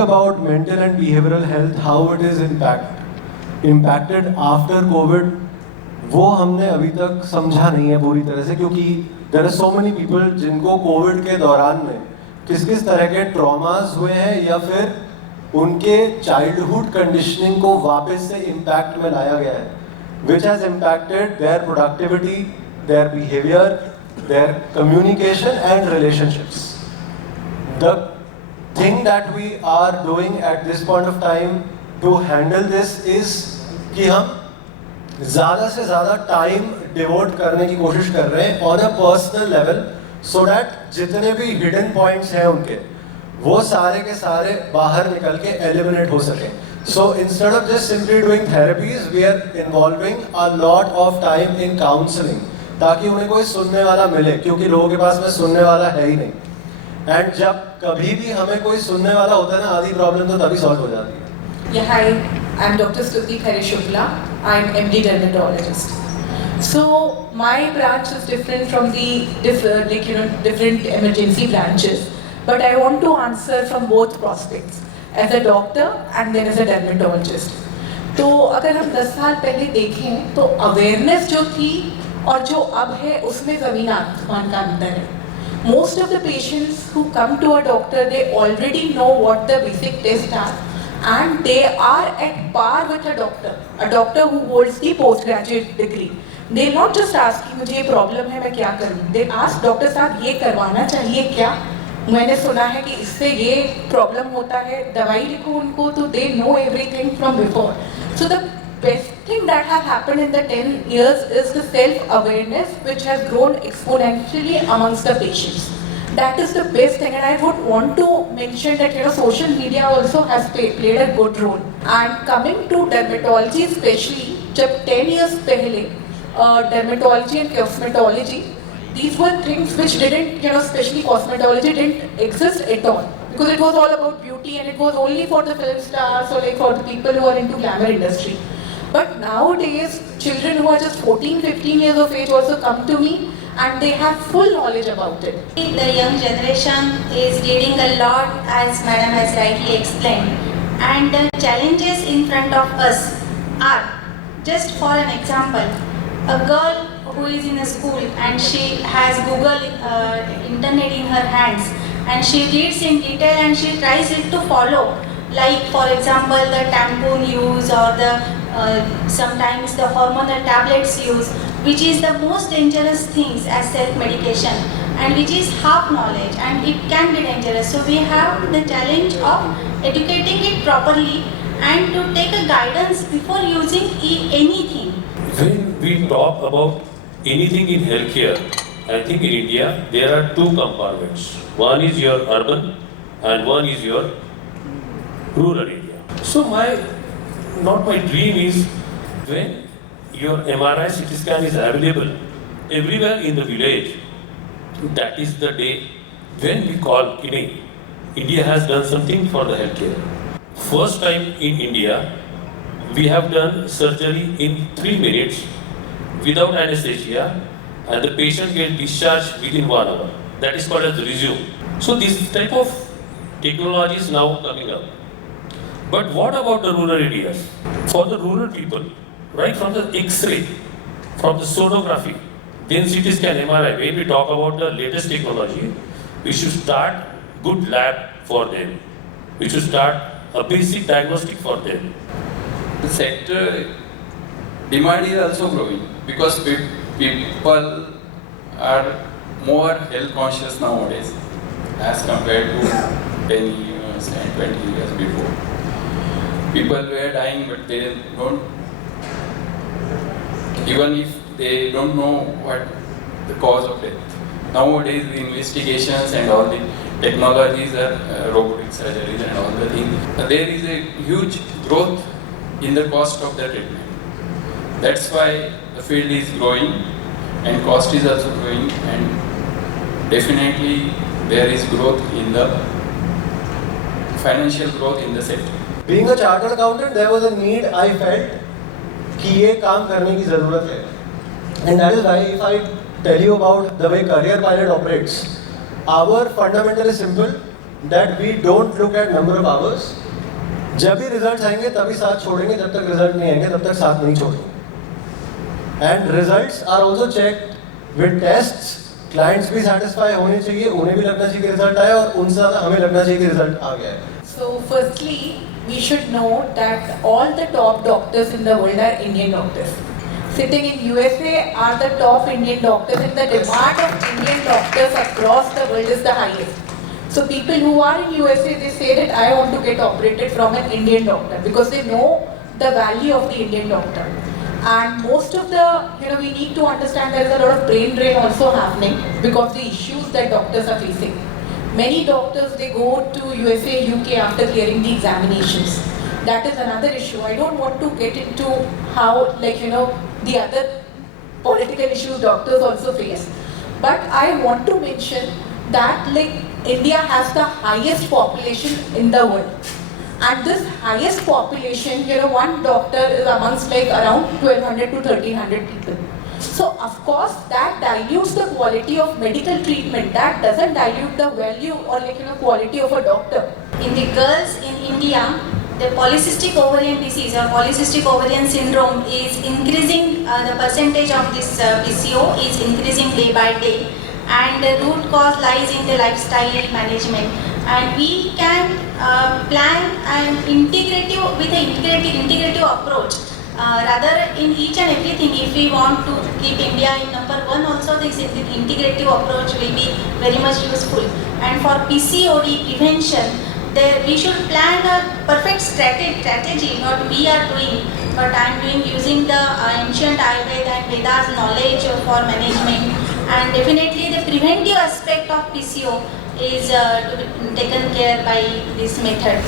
about mental and behavioral health, how it is impacted after COVID, वो हमने अभी तक समझा नहीं है पूरी तरह से, क्योंकि there are so many people जिनको कोविड के दौरान में किस किस तरह के ट्रॉमास हुए हैं या फिर उनके चाइल्डहुड कंडीशनिंग को वापस से इम्पैक्ट में लाया गया है, which has impacted their productivity, their behavior, their communication and relationships. The thing that we are doing at this point of time to handle this is कि हम ज़्यादा से ज़्यादा टाइम डिवोट करने की कोशिश कर रहे हैं on a personal level, so that जितने भी hidden points हैं उनके वो सारे के सारे बाहर निकल के eliminate हो सकें. So instead of just simply doing therapies, we are involving a lot of time in counseling, ताकि उन्हें कोई सुनने वाला मिले, क्योंकि लोगों के पास में सुनने वाला है ही नहीं. एंड जब कभी भी हमें कोई सुनने वाला होता है ना, आधी प्रॉब्लम तो तभी सॉल्व हो जाती है. Yeah, hi, I'm Dr. Stuti Khare Shukla. I'm MD dermatologist. So my branch is different from the different emergency branches, but I want to answer from both prospects, as a doctor and then as a dermatologist. तो अगर हम 10 साल पहले देखें तो awareness जो थी और जो अब है उसमें ज़मीन आसमान का अंतर है. Most of the patients who come to a doctor, they already know what the basic tests are, and they are at par with a doctor who holds the postgraduate degree. They not just ask कि मुझे ये problem है मैं क्या करूँ. They ask doctor साहब ये करवाना चाहिए क्या, मैंने सुना है कि इससे ये प्रॉब्लम होता है, दवाई लिखो उनको. तो they know everything from before. So the best thing that has happened in the 10 years is the self-awareness, which has grown exponentially amongst the patients. That is the best thing, and I would want to mention that social media also has played a good role. And coming to dermatology especially, जब 10 years पहले dermatology and cosmetology, these were things which didn't, especially cosmetology didn't exist at all, because it was all about beauty and it was only for the film stars or like for the people who are into glamour industry. But nowadays, children who are just 14, 15 years of age also come to me and they have full knowledge about it. The young generation is leading a lot, as Madam has rightly explained, and the challenges in front of us are, just for an example, a girl who is in a school and she has Google internet in her hands and she reads in detail and she tries it to follow, like for example the tampon use or the sometimes the hormonal tablets use, which is the most dangerous things as self-medication, and which is half knowledge and it can be dangerous. So we have the challenge of educating it properly and to take a guidance before using anything. When we talk about anything in healthcare, I think in India there are two compartments. One is your urban and one is your rural area. So not my dream is when your MRI CT scan is available everywhere in the village, that is the day when we call India has done something for the healthcare. First time in India, we have done surgery in 3 minutes without anesthesia and the patient gets discharged within 1 hour. That is called as resume. So this type of technology is now coming up. But what about the rural areas? For the rural people, right from the X-ray, from the sonography, then CT scan, MRI, when we talk about the latest technology, we should start good lab for them. We should start a basic diagnostic for them. The sector demand is also growing because people are more health conscious nowadays as compared to 10 years and 20 years before. People were dying, but they don't, even if they don't know what the cause of death. Nowadays, the investigations and all the technologies are robotic surgeries and all the things. There is a huge growth in the cost of the treatment. That's why the field is growing and cost is also growing, and definitely there is growth in the financial growth in the sector. Being a chartered accountant, there was a need I felt कि ये काम करने की ज़रूरत है. And that is why if I tell you about the way Career Pilot operates, our fundamental is simple. that we don't look at number of hours. जब भी result आएंगे तभी साथ छोड़ेंगे, जब तक रिजल्ट नहीं आएंगे तब तक साथ नहीं छोड़ेंगे. And results are also checked with tests. Clients भी सेटिस्फाई होने चाहिए, उन्हें भी लगना चाहिए कि रिजल्ट आया, और उनसे ज़्यादा हमें लगना चाहिए कि रिजल्ट आ गया है. So firstly, we should know that all the top doctors in the world are Indian doctors. Sitting in USA are the top Indian doctors, and the demand of Indian doctors across the world is the highest. So people who are in USA, they say that I want to get operated from an Indian doctor because they know the value of the Indian doctor. And most of the, we need to understand there is a lot of brain drain also happening because the issues that doctors are facing. Many doctors, they go to USA, UK after clearing the examinations. That is another issue. I don't want to get into how, the other political issues doctors also face. But I want to mention that, India has the highest population in the world. And this highest population, one doctor is amongst around 1200 to 1300 people. So of course that dilutes the quality of medical treatment. That doesn't dilute the value or quality of a doctor. In the girls in India, the polycystic ovarian disease or polycystic ovarian syndrome is increasing. The percentage of this PCO is increasing day by day, and the root cause lies in the lifestyle management. And we can plan an integrative approach. Rather, in each and everything, if we want to keep India in number one, also this integrative approach will be very much useful. And for PCOD prevention, we should plan a perfect strategy, what we are doing, but I am doing using the ancient Ayurveda and Vedas knowledge for management. And definitely the preventive aspect of PCO is to be taken care by this method.